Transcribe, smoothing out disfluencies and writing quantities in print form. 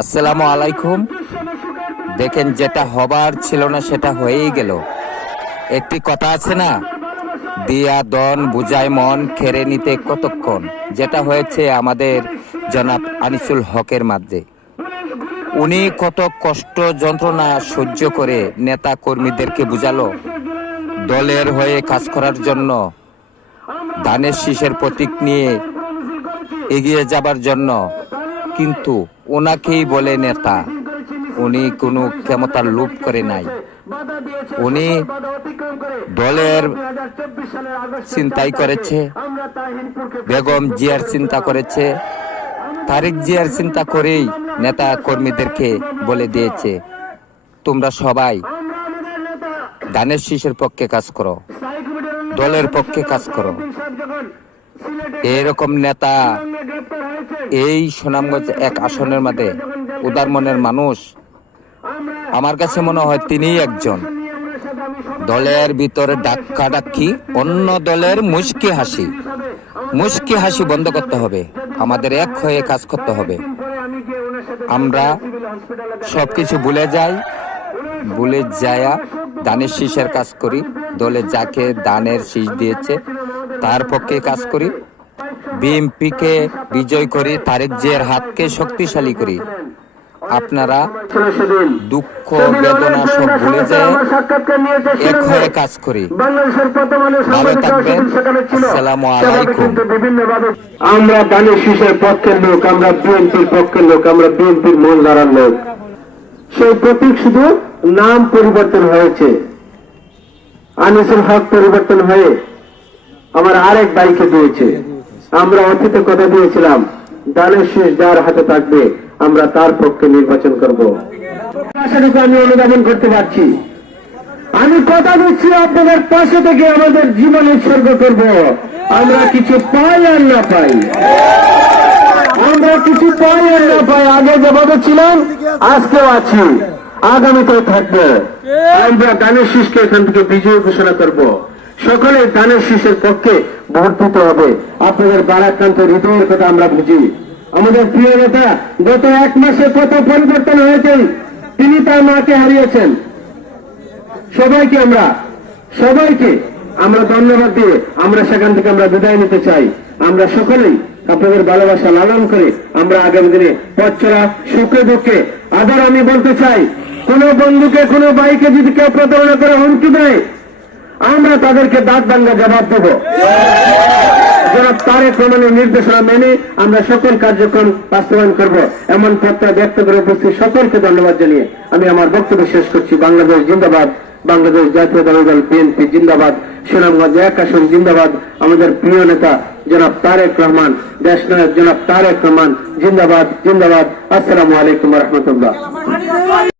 আসসালামু আলাইকুম। দেখেন, যেটা হবার ছিল না সেটা হয়েই গেল। একটি কথা আছে না, দিয়া দন বুঝায় মন, খেড়ে নিতে কতক্ষণ। যেটা হয়েছে আমাদের জনাব আনিসুল হকের মাঝে, উনি কত কষ্ট যন্ত্রণা সহ্য করে নেতা কর্মীদেরকে বুঝালো দলের হয়ে কাজ করার জন্য, ধানের শীষের প্রতীক নিয়ে এগিয়ে যাবার জন্য। কিন্তু ওনাকেই বলে নেতা, উনি কোনো ক্ষমতার লোভ করে নাই। উনি দলের চিন্তাই করেছে, বেগম জিয়ার চিন্তা করেছে, তারেক জিয়ার চিন্তা করেই নেতা কর্মীদেরকে বলে দিয়েছে, তোমরা সবাই ধানের শীষের পক্ষে কাজ করো, দলের পক্ষে কাজ করো। এরকম নেতা এই সুনামগঞ্জ এক আসনের মধ্যে উদার মনের মানুষ, আমার কাছে মনে হয় তিনিই একজন। দলের ভিতরে ডাক্কা ডাক্কি, অন্য দলের মুচকি হাসি বন্ধ করতে হবে। আমাদের এক হয়ে কাজ করতে হবে। আমরা সবকিছু ভুলে যায়া ধানের শীষের কাজ করি, দলে যাকে ধানের শীষ দিয়েছে তার পক্ষে কাজ করি, বিএনপিকে বিজয় করি, তারেক জিয়ার হাতকে শক্তিশালী করি। আপনারা দুঃখ বেদনা সব ভুলে যায় এক হয়ে কাজ করি। ভালো থাকবেন। আসসালামু আলাইকুম। আমরা ধানের শীষের পক্ষের লোক, আমরা বিএনপির পক্ষের লোক, আমরা বিএনপির মন ধারার লোক। সেই প্রতীক শুধু নাম পরিবর্তন হয়েছে, আনিসুল হক পরিবর্তন হয়ে আমার আরেক ভাইকে দিয়েছে। আমরা অতীতে কথা দিয়েছিলাম, ধানের শীষ যার হাতে থাকবে আমরা তার পক্ষে নির্বাচন করব। আশাটুকু আমি অনুধাবন করতে পারছি। আমি কথা দিচ্ছি, আপনাদের পাশে থেকে আমাদের জীবন উৎসর্গ করব। আমরা কিছু পাই আর না পাই, আগে যেভাবে ছিলাম আজকেও আছি, আগামীতেও থাকবো। আমরা ধানের শীষকে এখান থেকে বিজয় ঘোষণা করব। সকলে ধানের শীষের পক্ষে ভোট দিতে হবে। আপনাদের বারাক্রান্ত হৃদয়ের কথা আমরা বুঝি। আমাদের প্রিয় নেতা গত এক মাসে কত পরিবর্তন হয়েছেন, তিনি তার মাকে হারিয়েছেন। সবাইকে আমরা ধন্যবাদ দিয়ে আমরা সেখান থেকে আমরা বিদায় নিতে চাই। আমরা সকলেই আপনাদের ভালোবাসা লালন করে আমরা আগামী দিনে পথ চলা সুখে দুঃখে। আবার আমি বলতে চাই, কোন বন্ধুকে কোন ভাইকে যদি কেউ প্রতারণা করে হুমকি দেয়, আমরা তাদেরকে দাঁত ভাঙ্গা জবাব দেব। যারা তারেক রহমানের নির্দেশনা মেনে আমরা সকল কার্যক্রম বাস্তবায়ন করব, এমন প্রত্যয় ব্যক্ত করে উপস্থিত সকলকে ধন্যবাদ জানিয়ে আমি আমার বক্তব্য শেষ করছি। বাংলাদেশ জিন্দাবাদ, বাংলাদেশ জাতীয় দল বিএনপি জিন্দাবাদ, সুনামগঞ্জ এক আসন জিন্দাবাদ। আমাদের প্রিয় নেতা জনাব তারেক রহমান, দেশ নায়ক জনাব তারেক রহমান জিন্দাবাদ। আসসালামু আলাইকুম রহমতুল্লাহ।